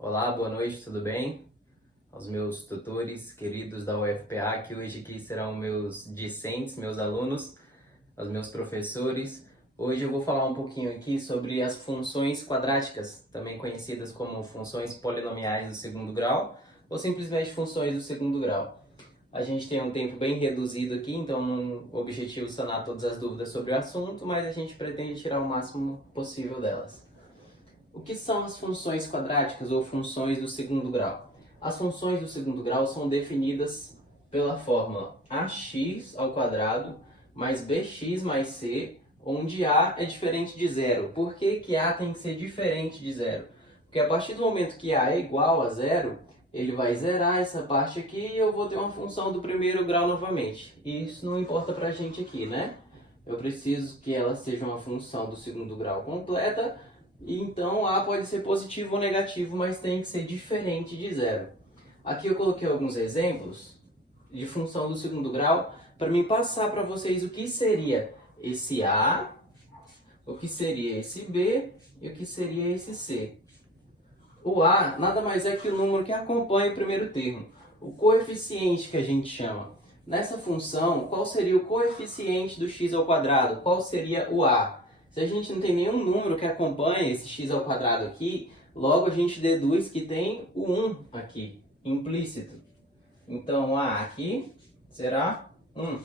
Olá, boa noite, tudo bem? Aos meus tutores queridos da UFPA, que hoje aqui serão meus discentes, meus alunos, aos meus professores. Hoje eu vou falar um pouquinho aqui sobre as funções quadráticas, também conhecidas como funções polinomiais do segundo grau, ou simplesmente funções do segundo grau. A gente tem um tempo bem reduzido aqui, então o objetivo é sanar todas as dúvidas sobre o assunto, mas a gente pretende tirar o máximo possível delas. O que são as funções quadráticas ou funções do segundo grau? As funções do segundo grau são definidas pela fórmula ax ao quadrado mais bx mais c, onde a é diferente de zero. Por que a tem que ser diferente de zero? Porque a partir do momento que a é igual a zero, ele vai zerar essa parte aqui e eu vou ter uma função do primeiro grau novamente. E isso não importa pra gente aqui, né? Eu preciso que ela seja uma função do segundo grau completa, e então a pode ser positivo ou negativo, mas tem que ser diferente de zero. Aqui eu coloquei alguns exemplos de função do segundo grau para mim passar para vocês o que seria esse a, o que seria esse b e o que seria esse c. O a nada mais é que o número que acompanha o primeiro termo, o coeficiente que a gente chama. Nessa função, qual seria o coeficiente do x ao quadrado? Qual seria o a? Se a gente não tem nenhum número que acompanha esse x ao quadrado aqui, logo a gente deduz que tem o 1 aqui, implícito. Então, a aqui será 1.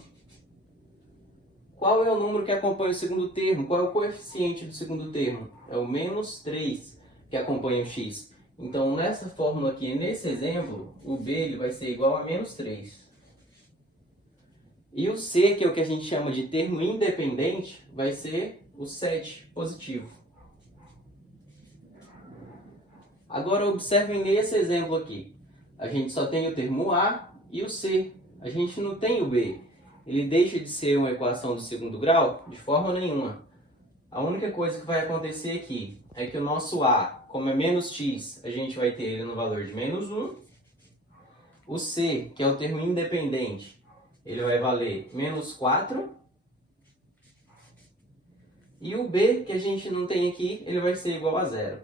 Qual é o número que acompanha o segundo termo? Qual é o coeficiente do segundo termo? É o menos 3 que acompanha o x. Então, nessa fórmula aqui, nesse exemplo, o b ele vai ser igual a menos 3. E o c, que é o que a gente chama de termo independente, vai ser o 7 positivo. Agora observem nesse exemplo aqui. A gente só tem o termo a e o c. A gente não tem o b. Ele deixa de ser uma equação do segundo grau? De forma nenhuma. A única coisa que vai acontecer aqui é que o nosso a, como é menos x, a gente vai ter ele no valor de menos 1. O c, que é o termo independente, ele vai valer menos 4. E o b, que a gente não tem aqui, ele vai ser igual a zero.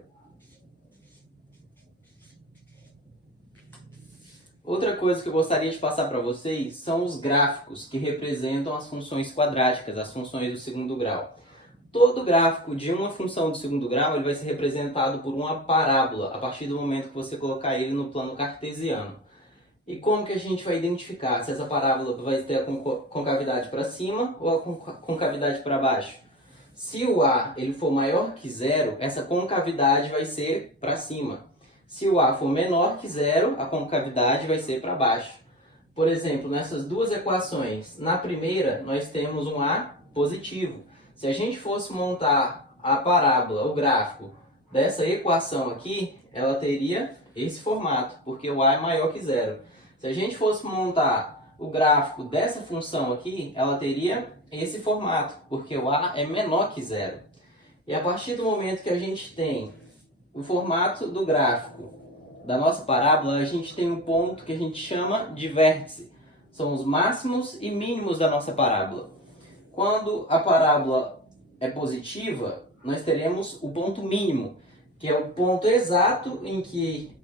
Outra coisa que eu gostaria de passar para vocês são os gráficos que representam as funções quadráticas, as funções do segundo grau. Todo gráfico de uma função do segundo grau ele vai ser representado por uma parábola, a partir do momento que você colocar ele no plano cartesiano. E como que a gente vai identificar se essa parábola vai ter a concavidade para cima ou a concavidade para baixo? Se o a ele for maior que zero, essa concavidade vai ser para cima. Se o a for menor que zero, a concavidade vai ser para baixo. Por exemplo, nessas duas equações, na primeira nós temos um a positivo. Se a gente fosse montar a parábola, o gráfico dessa equação aqui, ela teria esse formato, porque o a é maior que zero. Se a gente fosse montar o gráfico dessa função aqui, ela teria esse formato, porque o a é menor que zero. E a partir do momento que a gente tem o formato do gráfico da nossa parábola, a gente tem um ponto que a gente chama de vértice. São os máximos e mínimos da nossa parábola. Quando a parábola é positiva, nós teremos o ponto mínimo, que é o ponto exato em que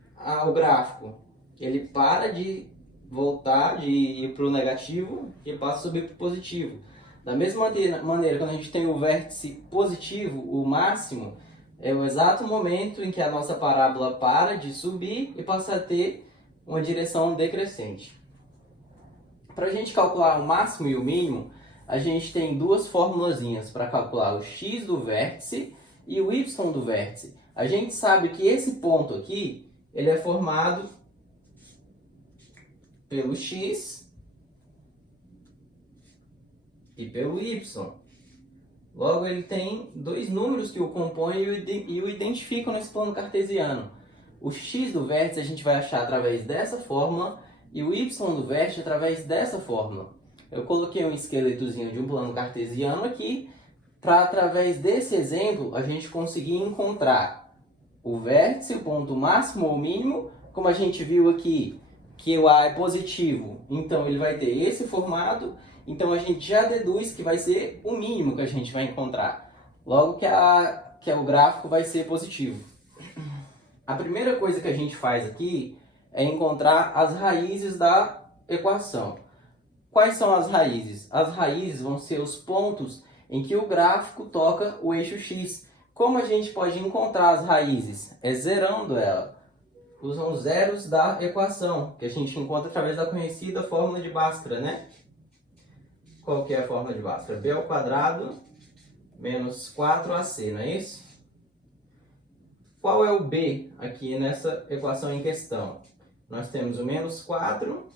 o gráfico ele para de voltar, de ir para o negativo e passa a subir para o positivo. Da mesma maneira, quando a gente tem o vértice positivo, o máximo, é o exato momento em que a nossa parábola para de subir e passa a ter uma direção decrescente. Para a gente calcular o máximo e o mínimo, a gente tem duas formulazinhas para calcular o x do vértice e o y do vértice. A gente sabe que esse ponto aqui, ele é formado pelo x e pelo y. Logo, ele tem dois números que o compõem e o identificam nesse plano cartesiano. O x do vértice a gente vai achar através dessa fórmula e o y do vértice através dessa fórmula. Eu coloquei um esqueletozinho de um plano cartesiano aqui para, através desse exemplo, a gente conseguir encontrar o vértice, o ponto máximo ou mínimo, como a gente viu aqui, que o a é positivo, então ele vai ter esse formato, então a gente já deduz que vai ser o mínimo que a gente vai encontrar, logo que o gráfico vai ser positivo. A primeira coisa que a gente faz aqui é encontrar as raízes da equação. Quais são as raízes? As raízes vão ser os pontos em que o gráfico toca o eixo x. Como a gente pode encontrar as raízes? É zerando ela. Usam os zeros da equação, que a gente encontra através da conhecida fórmula de Bhaskara, né? Qual que é a fórmula de Bhaskara? B ao quadrado menos 4ac, não é isso? Qual é o b aqui nessa equação em questão? Nós temos o menos 4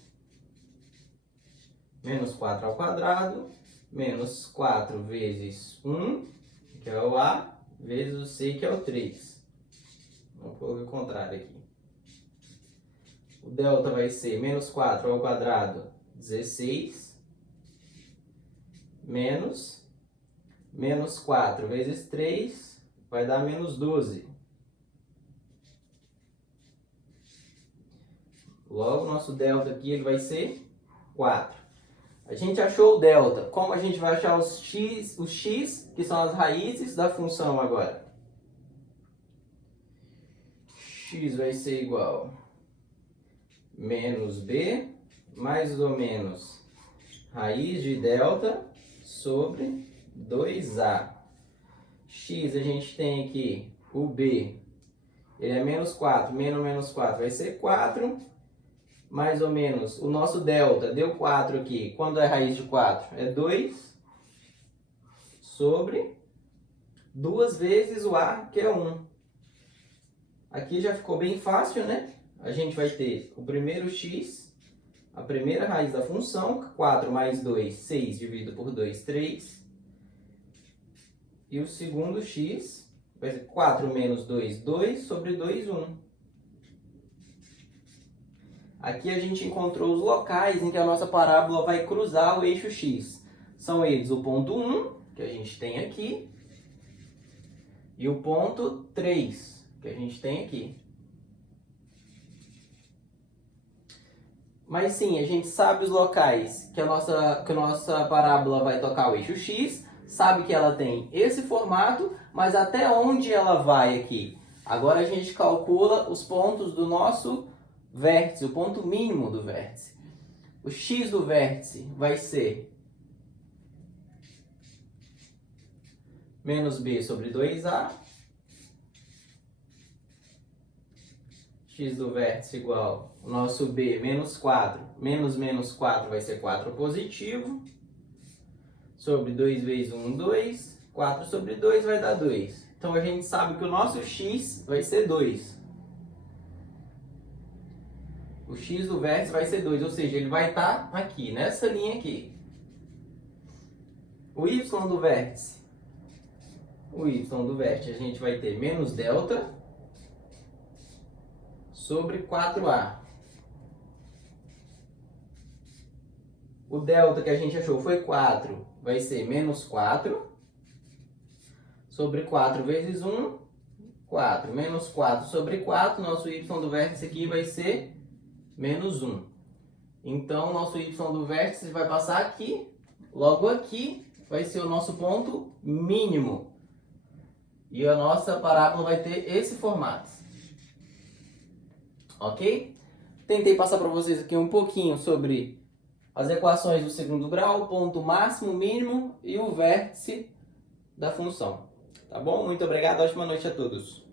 ao quadrado, menos 4 vezes 1, que é o a, vezes o c, que é o 3. Vamos colocar o contrário aqui. O delta vai ser menos 4 ao quadrado, 16, menos 4 vezes 3, vai dar menos 12. Logo, nosso delta aqui ele vai ser 4. A gente achou o delta. Como a gente vai achar os x, que são as raízes da função agora? X vai ser igual menos b, mais ou menos raiz de delta sobre 2a. X a gente tem aqui o b, ele é menos 4, menos 4 vai ser 4. Mais ou menos, o nosso delta deu 4 aqui. Quando é raiz de 4? É 2 sobre 2 vezes o a, que é 1. Aqui já ficou bem fácil, né? A gente vai ter o primeiro x, a primeira raiz da função, 4 mais 2, 6 dividido por 2, 3. E o segundo x vai ser 4 menos 2, 2 sobre 2, 1. Aqui a gente encontrou os locais em que a nossa parábola vai cruzar o eixo x. São eles o ponto 1, que a gente tem aqui, e o ponto 3, que a gente tem aqui. Mas sim, a gente sabe os locais que a nossa parábola vai tocar o eixo x, sabe que ela tem esse formato, mas até onde ela vai aqui? Agora a gente calcula os pontos do nosso vértice, o ponto mínimo do vértice. O x do vértice vai ser menos b sobre 2a. X do vértice igual o nosso b menos 4. Menos 4 vai ser 4 positivo. Sobre 2 vezes 1, 2. 4 sobre 2 vai dar 2. Então a gente sabe que o nosso x vai ser 2. O x do vértice vai ser 2, ou seja, ele vai estar aqui, nessa linha aqui. O y do vértice. O y do vértice a gente vai ter menos delta sobre 4a. O delta que a gente achou foi 4, vai ser menos 4 sobre 4 vezes 1, 4. Menos 4 sobre 4, nosso y do vértice aqui vai ser menos 1. Então, nosso y do vértice vai passar aqui. Logo aqui vai ser o nosso ponto mínimo. E a nossa parábola vai ter esse formato. Ok? Tentei passar para vocês aqui um pouquinho sobre as equações do segundo grau, o ponto máximo, mínimo e o vértice da função. Tá bom? Muito obrigado. Ótima noite a todos.